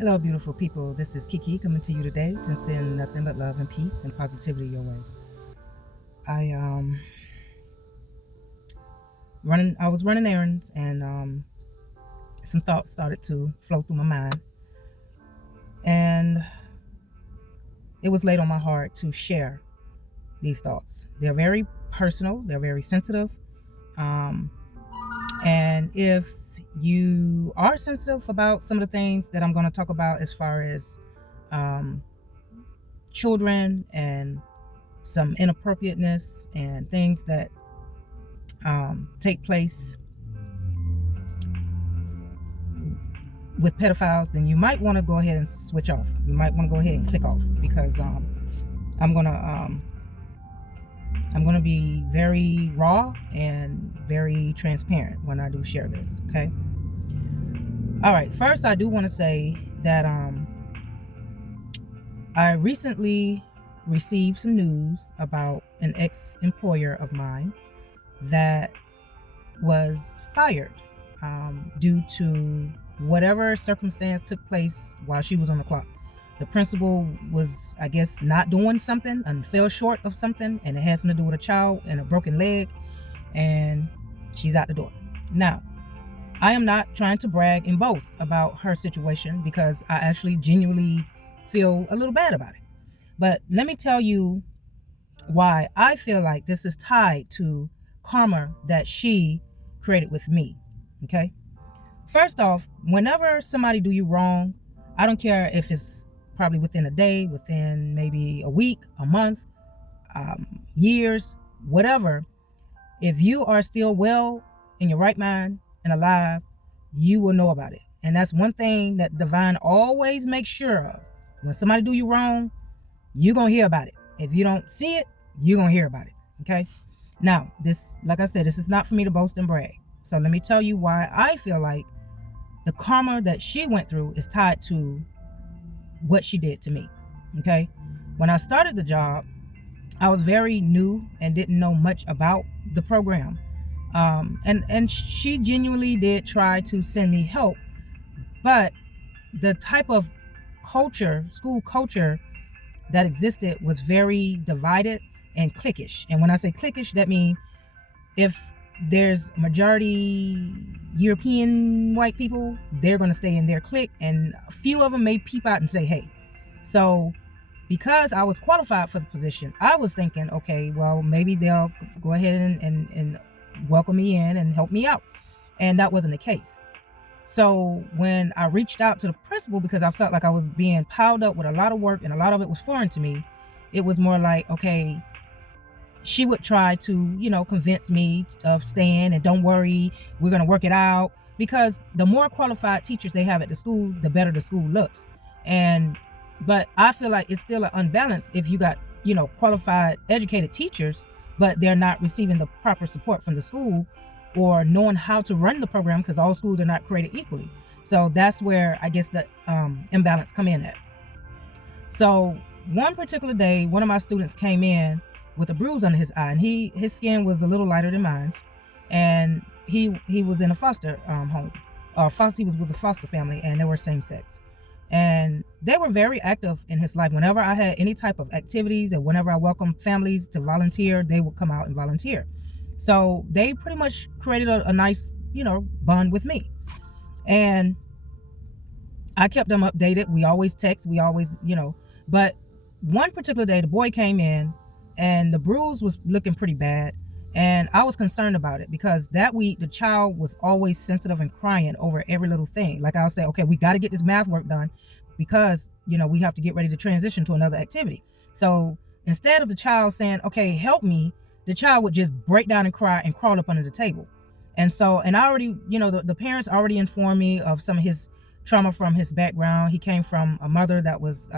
Hello, beautiful people. This is Kiki coming to you today to send nothing but love and peace and positivity your way. I I was running errands, and some thoughts started to flow through my mind, and it was laid on my heart to share these thoughts. They're very personal. They're very sensitive. Um, and if you are sensitive about some of the things that I'm going to talk about, as far as um, children and some inappropriateness and things that take place with pedophiles, then you might want to go ahead and switch off. You might want to go ahead and click off, because I'm gonna be very raw and very transparent when I do share this. Okay. All right. First, I do want to say that I recently received some news about an ex-employer of mine that was fired due to whatever circumstance took place while she was on the clock. The principal was, I guess, not doing something and fell short of something, and it has something to do with a child and a broken leg, and she's out the door. Now, I am not trying to brag and boast about her situation, because I actually genuinely feel a little bad about it. But let me tell you why I feel like this is tied to karma that she created with me. Okay. First off, whenever somebody do you wrong, I don't care if it's probably within a day, within maybe a week, a month, years, whatever. If you are still well in your right mind and alive, you will know about it. And that's one thing that divine always makes sure of. When somebody do you wrong, you're going to hear about it. If you don't see it, you're going to hear about it. Okay. Now, this, like I said, this is not for me to boast and brag. So let me tell you why I feel like the karma that she went through is tied to what she did to me. Okay. When I started the job, I was very new and didn't know much about the program. And she genuinely did try to send me help, but the type of culture, school culture that existed, was very divided and cliquish. And when I say cliquish, that means if there's majority European white people, they're going to stay in their clique, and a few of them may peep out and say, hey. So because I was qualified for the position, I was thinking, okay, well, maybe they'll go ahead and welcome me in and help me out. And that wasn't the case. So when I reached out to the principal, because I felt like I was being piled up with a lot of work and a lot of it was foreign to me, it was more like, okay, she would try to, convince me of staying, and don't worry, we're going to work it out. Because the more qualified teachers they have at the school, the better the school looks. But I feel like it's still an unbalance if you got, qualified, educated teachers, but they're not receiving the proper support from the school or knowing how to run the program, because all schools are not created equally. So that's where I guess the imbalance come in at. So one particular day, one of my students came in with a bruise under his eye, and his skin was a little lighter than mine, and he was in a foster home, or he was with a foster family, and they were same sex, and they were very active in his life. Whenever I had any type of activities, and whenever I welcomed families to volunteer, they would come out and volunteer. So they pretty much created a nice, bond with me, and I kept them updated. We always text, we always, but one particular day, the boy came in, and the bruise was looking pretty bad, and I was concerned about it, because that week the child was always sensitive and crying over every little thing. Like, I'll say, okay, we got to get this math work done, because we have to get ready to transition to another activity. So instead of the child saying, okay, help me, the child would just break down and cry and crawl up under the table. And I already, the parents already informed me of some of his trauma from his background. He came from a mother that was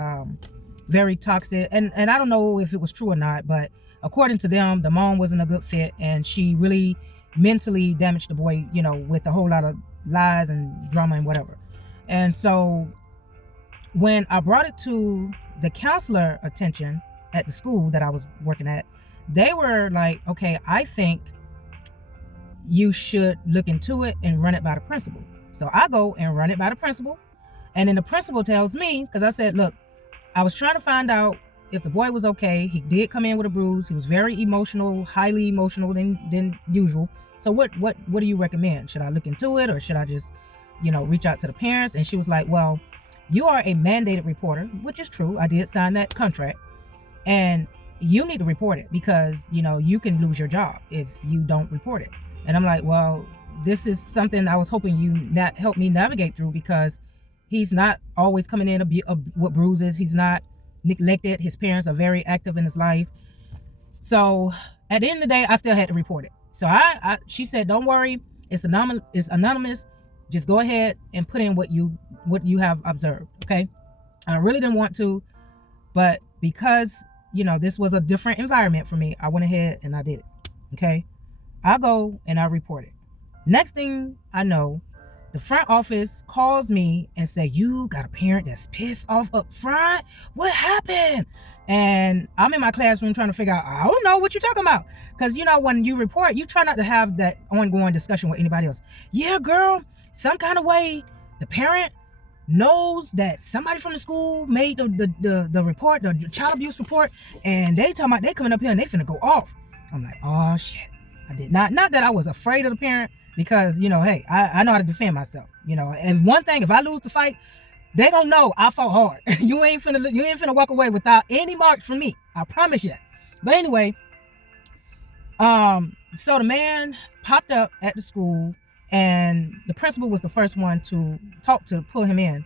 very toxic, and I don't know if it was true or not, but according to them, the mom wasn't a good fit, and she really mentally damaged the boy, with a whole lot of lies and drama and whatever. And so when I brought it to the counselor attention at the school that I was working at, they were like, okay, I think you should look into it and run it by the principal. So I go and run it by the principal, And then the principal tells me, because I said, look, I was trying to find out if the boy was okay. He did come in with a bruise. He was very emotional, highly emotional than usual. So what do you recommend? Should I look into it, or should I just, reach out to the parents? And she was like, well, you are a mandated reporter, which is true. I did sign that contract, and you need to report it because, you can lose your job if you don't report it. And I'm like, well, this is something I was hoping you help me navigate through, because he's not always coming in with bruises. He's not neglected. His parents are very active in his life. So at the end of the day, I still had to report it. So she said, don't worry, it's anonymous. Just go ahead and put in what you have observed. Okay. I really didn't want to, but because, this was a different environment for me, I went ahead and I did it. Okay. I go and I report it. Next thing I know, the front office calls me and say, you got a parent that's pissed off up front? What happened? And I'm in my classroom trying to figure out, I don't know what you're talking about. Because, when you report, you try not to have that ongoing discussion with anybody else. Yeah, girl, some kind of way, the parent knows that somebody from the school made the report, the child abuse report, and they talking about they coming up here and they finna go off. I'm like, oh, shit. I did not that I was afraid of the parent, because, hey, I know how to defend myself. And one thing, if I lose the fight, they gonna know I fought hard. You ain't finna walk away without any marks from me. I promise you. But anyway, so the man popped up at the school, and the principal was the first one to pull him in.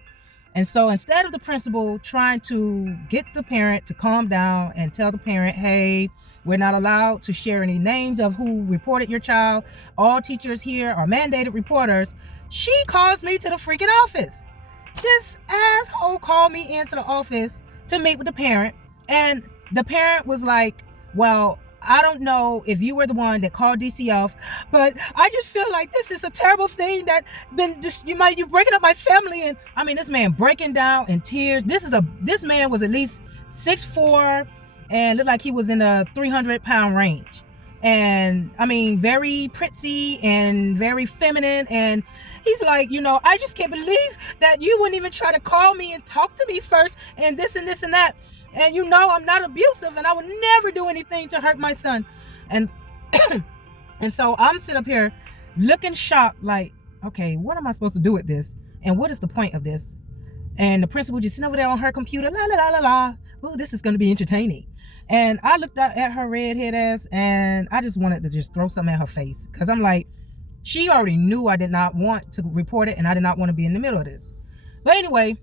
And so instead of the principal trying to get the parent to calm down and tell the parent, hey, we're not allowed to share any names of who reported your child, all teachers here are mandated reporters, she calls me to the freaking office. This asshole called me into the office to meet with the parent. And the parent was like, well, I don't know if you were the one that called DCF, but I just feel like this is a terrible thing that you're breaking up my family. And I mean, this man breaking down in tears. This man was at least 6'4" and looked like he was in the 300-pound range. And I mean, very prissy and very feminine. And he's like, I just can't believe that you wouldn't even try to call me and talk to me first, and this and this and that. And I'm not abusive, and I would never do anything to hurt my son. And and so I'm sitting up here looking shocked, like, okay, what am I supposed to do with this? And what is the point of this? And the principal just sitting over there on her computer, la la la la la. Oh, this is going to be entertaining. And I looked at her redhead ass, and I just wanted to just throw something at her face, because I'm like, she already knew I did not want to report it, and I did not want to be in the middle of this. But anyway,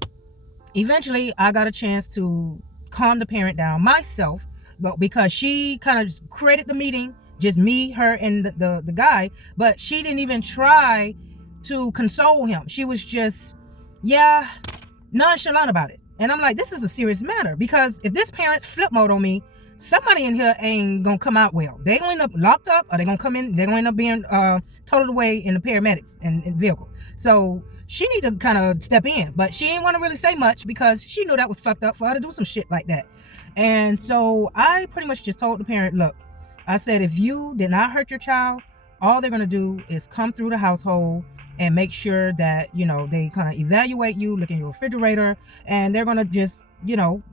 eventually I got a chance to calm the parent down myself, but because she kind of created the meeting, just me, her, and the guy, but she didn't even try to console him. She was just, nonchalant about it. And I'm like, this is a serious matter, because if this parent's flip mode on me, somebody in here ain't gonna come out well. They gonna end up locked up, or they're gonna come in, they're gonna end up being totaled away in the paramedics and vehicle. So she need to kind of step in, but she didn't want to really say much, because she knew that was fucked up for her to do some shit like that. And so I pretty much just told the parent, look, I said, if you did not hurt your child, all they're going to do is come through the household and make sure that, they kind of evaluate you, look in your refrigerator, and they're going to just,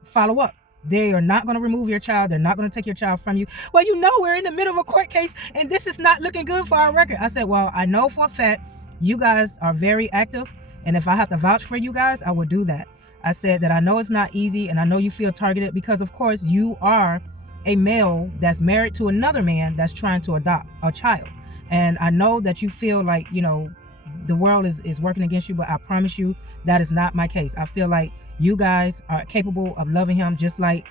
follow up. They are not going to remove your child. They're not going to take your child from you. Well, we're in the middle of a court case, and this is not looking good for our record. I said, well, I know for a fact you guys are very active, and if I have to vouch for you guys, I will do that. I said that I know it's not easy, and I know you feel targeted because, of course, you are a male that's married to another man that's trying to adopt a child. And I know that you feel like, the world is working against you, but I promise you that is not my case. I feel like you guys are capable of loving him just like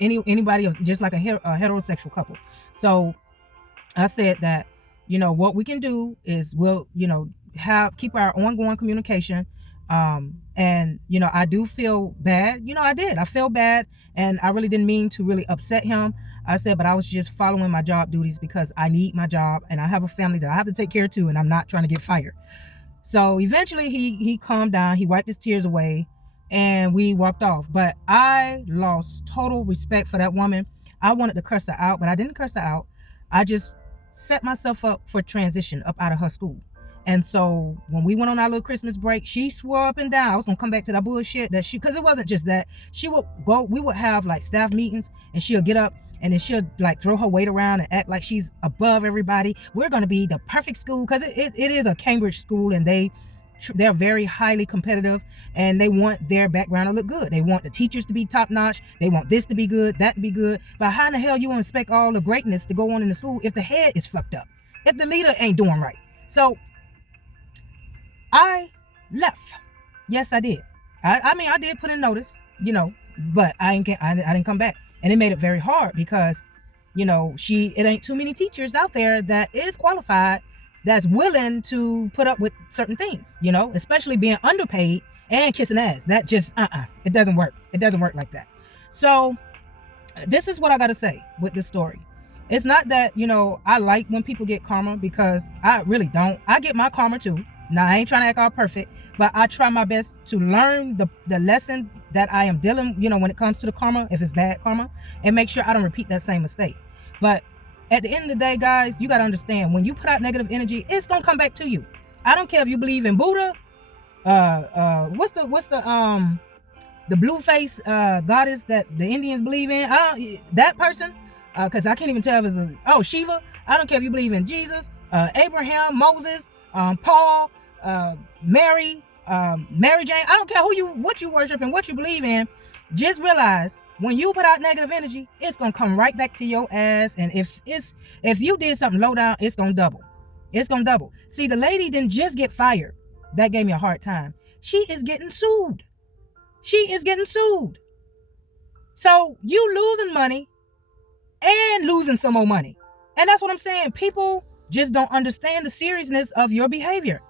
anybody else, just like a heterosexual couple. So I said that, what we can do is we'll, keep our ongoing communication. And, I do feel bad. I feel bad, and I really didn't mean to really upset him. I said, but I was just following my job duties, because I need my job, and I have a family that I have to take care of too, and I'm not trying to get fired. So eventually he calmed down. He wiped his tears away, and we walked off. But I lost total respect for that woman. I wanted to curse her out, but I didn't curse her out. I just set myself up for transition up out of her school. And so when we went on our little Christmas break, she swore up and down I was gonna come back to that bullshit that because it wasn't just that. We would have like staff meetings, and she'll get up and then she'll like throw her weight around and act like she's above everybody. We're gonna be the perfect school, because it is a Cambridge school, and they're very highly competitive, and they want their background to look good. They want the teachers to be top notch. They want this to be good, that to be good. But how in the hell you want to expect all the greatness to go on in the school if the head is fucked up, if the leader ain't doing right? So I left. Yes, I did. I mean, I did put in notice, but I didn't come back, and it made it very hard because, it ain't too many teachers out there that is qualified, that's willing to put up with certain things, especially being underpaid and kissing ass. That just, it doesn't work. It doesn't work like that. So this is what I got to say with this story. It's not that, I like when people get karma, because I really don't. I get my karma too. Now, I ain't trying to act all perfect, but I try my best to learn the lesson that I am dealing, when it comes to the karma, if it's bad karma, and make sure I don't repeat that same mistake. But at the end of the day, guys, you got to understand, when you put out negative energy, it's going to come back to you. I don't care if you believe in Buddha, what's the blue face goddess that the Indians believe in? That person, because I can't even tell if it's Shiva. I don't care if you believe in Jesus, Abraham, Moses, Paul, Mary Jane. I don't care what you worship and what you believe in. Just realize, when you put out negative energy, it's gonna come right back to your ass. And if you did something low down, it's gonna double. It's gonna double. See, the lady didn't just get fired. That gave me a hard time. She is getting sued. So you losing money and losing some more money. And that's what I'm saying. People just don't understand the seriousness of your behavior.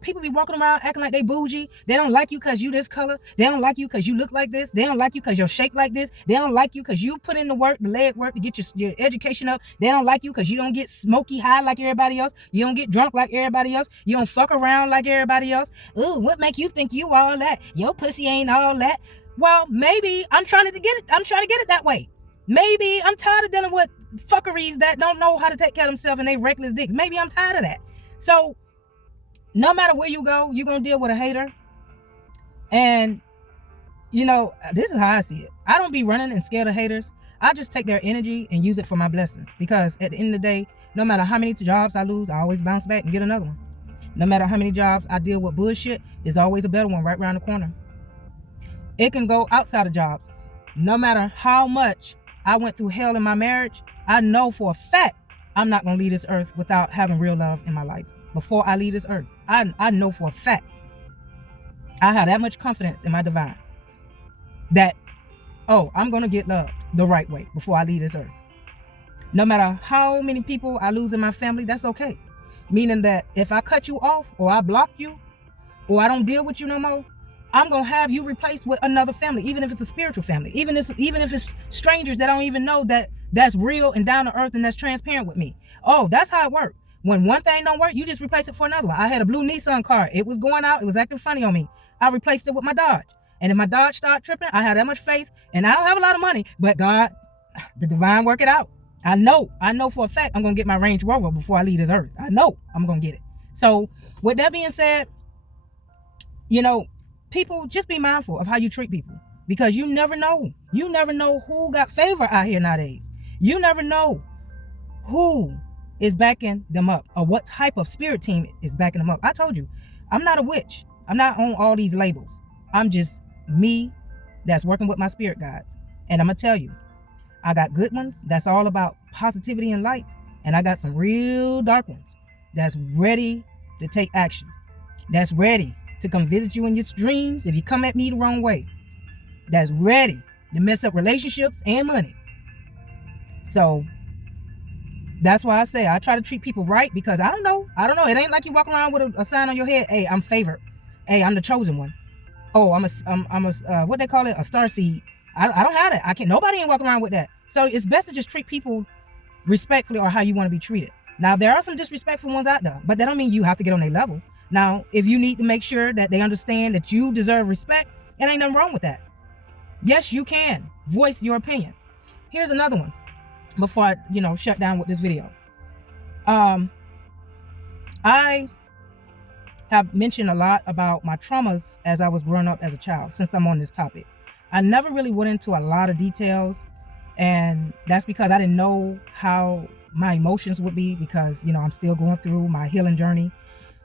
People be walking around acting like they bougie. They don't like you because you this color. They don't like you because you look like this. They don't like you because you're shaped like this. They don't like you because you put in the work, the leg work to get your education up. They don't like you because you don't get smoky high like everybody else. You don't get drunk like everybody else. You don't fuck around like everybody else. Ooh, what make you think you all that? Your pussy ain't all that. Well, maybe I'm trying to get it that way. Maybe I'm tired of dealing with fuckeries that don't know how to take care of themselves and they reckless dicks. Maybe I'm tired of that. So no matter where you go, you're going to deal with a hater. And, this is how I see it. I don't be running and scared of haters. I just take their energy and use it for my blessings. Because at the end of the day, no matter how many jobs I lose, I always bounce back and get another one. No matter how many jobs I deal with bullshit, there's always a better one right around the corner. It can go outside of jobs. No matter how much I went through hell in my marriage, I know for a fact I'm not going to leave this earth without having real love in my life. Before I leave this earth, I know for a fact, I have that much confidence in my divine that, I'm going to get loved the right way before I leave this earth. No matter how many people I lose in my family, that's okay. Meaning that if I cut you off, or I block you, or I don't deal with you no more, I'm going to have you replaced with another family, even if it's a spiritual family, even if it's strangers that don't even know that's real and down to earth and that's transparent with me. That's how it works. When one thing don't work, you just replace it for another one. I had a blue Nissan car. It was going out. It was acting funny on me. I replaced it with my Dodge. And if my Dodge started tripping, I had that much faith. And I don't have a lot of money, but God, the divine, work it out. I know for a fact I'm going to get my Range Rover before I leave this earth. I know I'm going to get it. So with that being said, people, just be mindful of how you treat people, because you never know. You never know who got favor out here nowadays. You never know who is backing them up, or what type of spirit team is backing them up. I told you, I'm not a witch. I'm not on all these labels. I'm just me that's working with my spirit guides. And I'm going to tell you, I got good ones that's all about positivity and light. And I got some real dark ones that's ready to take action. That's ready to come visit you in your dreams if you come at me the wrong way. That's ready to mess up relationships and money. So that's why I say I try to treat people right, because I don't know. It ain't like you walk around with a sign on your head. Hey, I'm favored. Hey, I'm the chosen one. I'm a what they call it, a star seed. I don't have that. Nobody ain't walking around with that. So it's best to just treat people respectfully, or how you want to be treated. Now, there are some disrespectful ones out there, but that don't mean you have to get on their level. Now, if you need to make sure that they understand that you deserve respect, it ain't nothing wrong with that. Yes, you can voice your opinion. Here's another one before I, shut down with this video. I have mentioned a lot about my traumas as I was growing up as a child, since I'm on this topic. I never really went into a lot of details, and that's because I didn't know how my emotions would be, because, I'm still going through my healing journey.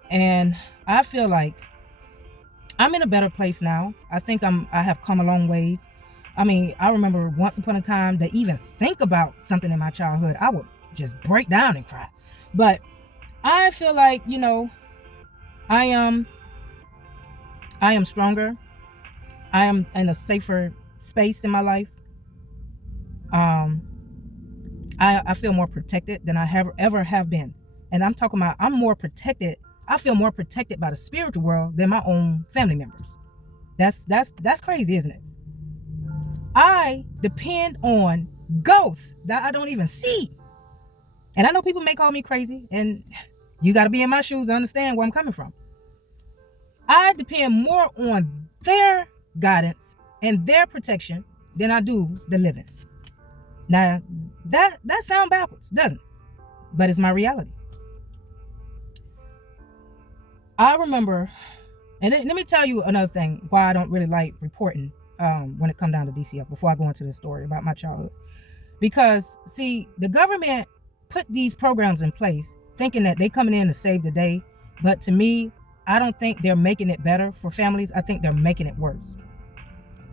And I feel like I'm in a better place now. I think I have come a long ways. I mean, I remember once upon a time to even think about something in my childhood, I would just break down and cry. But I feel like, I am stronger. I am in a safer space in my life. I feel more protected than I ever have been. And I'm talking about, I'm more protected. I feel more protected by the spiritual world than my own family members. That's crazy, isn't it? I depend on ghosts that I don't even see. And I know people may call me crazy, and you got to be in my shoes to understand where I'm coming from. I depend more on their guidance and their protection than I do the living. Now, that sounds backwards, doesn't it? But it's my reality. I remember, and let me tell you another thing why I don't really like reporting when it comes down to DCF, before I go into this story about my childhood. Because, see, the government put these programs in place thinking that they coming in to save the day. But to me, I don't think they're making it better for families. I think they're making it worse.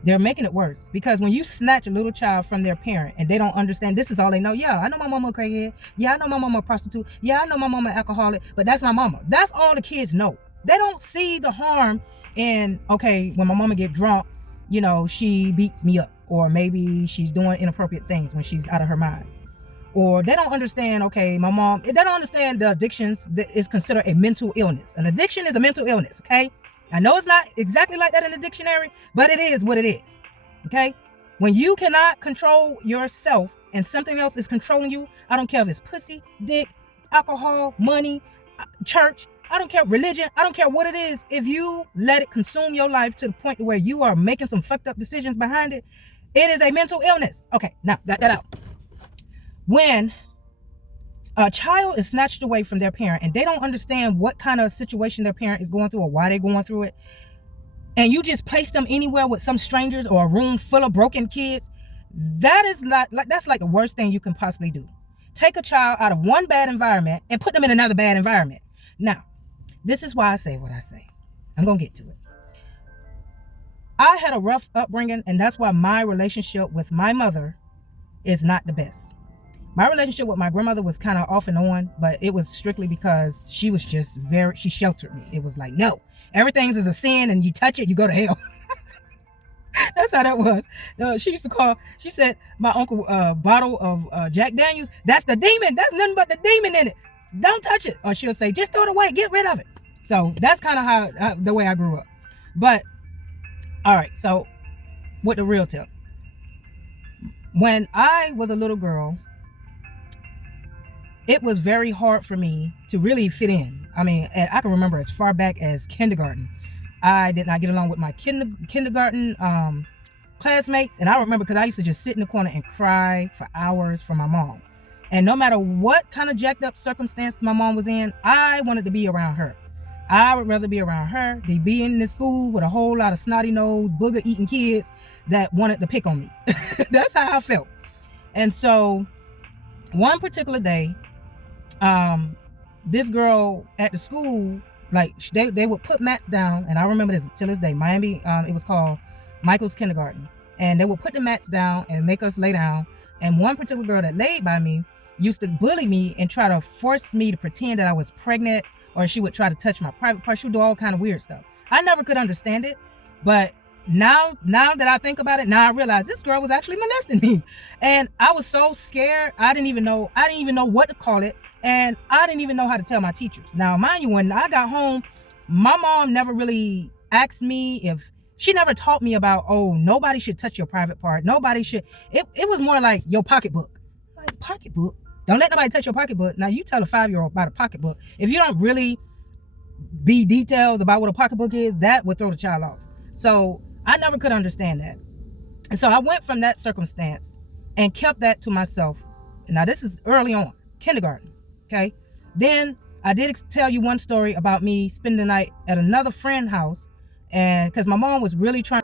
They're making it worse, because when you snatch a little child from their parent and they don't understand, this is all they know. Yeah, I know my mama a crackhead. Yeah, I know my mama a prostitute. Yeah, I know my mama an alcoholic, but that's my mama. That's all the kids know. They don't see the harm in, okay, when my mama get drunk, she beats me up, or maybe she's doing inappropriate things when she's out of her mind. Or they don't understand, okay, my mom, they don't understand the addictions that is considered a mental illness. An addiction is a mental illness, okay? I know it's not exactly like that in the dictionary, but it is what it is, okay? When you cannot control yourself and something else is controlling you, I don't care if it's pussy, dick, alcohol, money, church, I don't care, religion, I don't care what it is. If you let it consume your life to the point where you are making some fucked up decisions behind it, it is a mental illness. Okay, now, got that out. When a child is snatched away from their parent and they don't understand what kind of situation their parent is going through or why they're going through it, and you just place them anywhere with some strangers or a room full of broken kids, that is that's like the worst thing you can possibly do. Take a child out of one bad environment and put them in another bad environment. Now, this is why I say what I say. I'm going to get to it. I had a rough upbringing, and that's why my relationship with my mother is not the best. My relationship with my grandmother was kind of off and on, but it was strictly because she was just she sheltered me. It was like, no, everything is a sin, and you touch it, you go to hell. That's how that was. She said, my uncle bottle of Jack Daniels, that's the demon. That's nothing but the demon in it. Don't touch it. Or she'll say, just throw it away, get rid of it. So that's kind of how the way I grew up. But, all right, so with the real tip. When I was a little girl, it was very hard for me to really fit in. I mean, I can remember as far back as kindergarten. I did not get along with my kindergarten classmates. And I remember because I used to just sit in the corner and cry for hours for my mom. And no matter what kind of jacked up circumstances my mom was in, I wanted to be around her. I would rather be around her than be in this school with a whole lot of snotty nosed, booger eating kids that wanted to pick on me. That's how I felt. And so one particular day, this girl at the school, like they would put mats down, and I remember this till this day. Miami, it was called Michael's Kindergarten, and they would put the mats down and make us lay down. And one particular girl that laid by me used to bully me and try to force me to pretend that I was pregnant, or she would try to touch my private part. She would do all kind of weird stuff. I never could understand it, but now that I think about it, now I realize this girl was actually molesting me, and I was so scared. I didn't even know what to call it, and I didn't even know how to tell my teachers. Now, mind you, when I got home, my mom never really asked me if she never taught me about, oh, nobody should touch your private part. Nobody should. It was more like your pocketbook. Like, pocketbook? Don't let nobody touch your pocketbook. Now, you tell a 5-year-old about a pocketbook. If you don't really be details about what a pocketbook is, that would throw the child off. So I never could understand that. And so I went from that circumstance and kept that to myself. Now, this is early on, kindergarten, okay? Then I did tell you one story about me spending the night at another friend's house, and because my mom was really trying